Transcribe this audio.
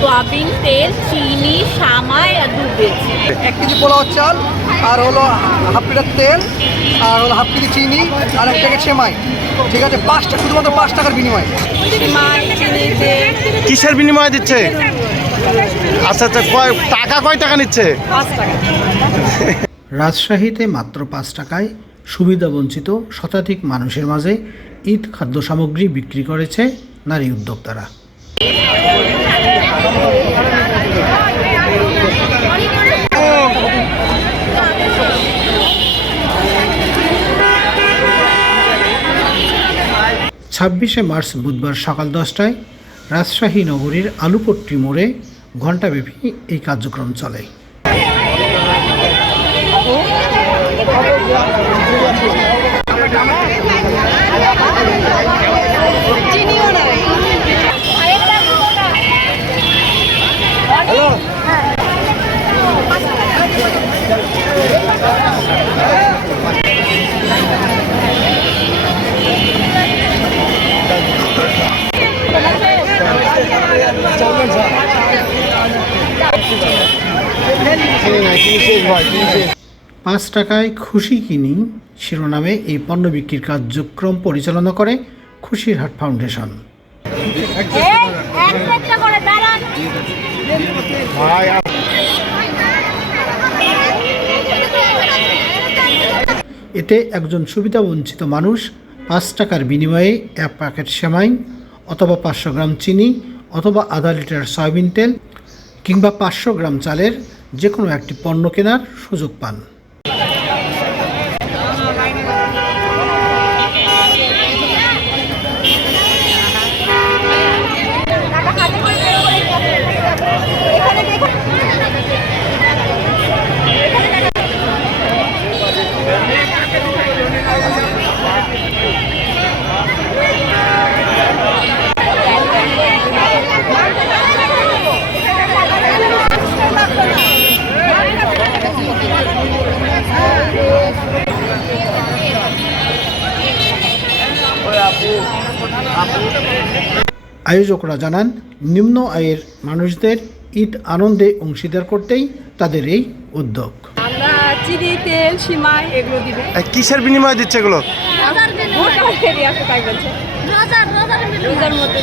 Soybean তেল চিনি সামাই আর দুধ দিয়েছি। এক কেজি পোলাও চাল আর হলো হাফ লিটার তেল আর হলো হাফ কেজি চিনি আর এক প্যাকেট সেমাই। ঠিক আছে? পাঁচটা শুধুমাত্র পাঁচ টাকার বিনিময়ে। কিসের বিনিময়ে দিচ্ছে? আচ্ছা আচ্ছা কয় টাকা কয় টাকা নিচ্ছে? রাজশাহীতে মাত্র পাঁচ টাকায় সুবিধাবঞ্চিত শতাধিক মানুষের মাঝে ঈদ খাদ্য সামগ্রী বিক্রি করেছে নারী উদ্যোক্তারা। ছাব্বিশে মার্চ বুধবার সকাল দশটায় রাজশাহী নগরীর আলুপট্টি মোড়ে ঘণ্টাব্যাপী এই কার্যক্রম চলে। পাঁচ টাকায় খুশি কিনি শিরোনামে এই পণ্য বিক্রির কার্যক্রম পরিচালনা করে খুশির হাট ফাউন্ডেশন। এতে একজন সুবিধাবঞ্চিত মানুষ পাঁচ টাকার বিনিময়ে এক প্যাকেট সেমাই অথবা পাঁচশো গ্রাম চিনি অথবা আধা লিটার সয়াবিন তেল কিংবা পাঁচশো গ্রাম চালের যে কোনো একটি পণ্য কেনার সুযোগ পান। আয়োজকরা জানান নিম্ন আয়ের মানুষদের ঈদ আনন্দে অংশীদার করতেই তাদের এই উদ্যোগ। চিনি তেল সিমাই এগুলো দিব। কিসের বিনিময়ে দিচ্ছে এগুলো? রোজার মধ্যে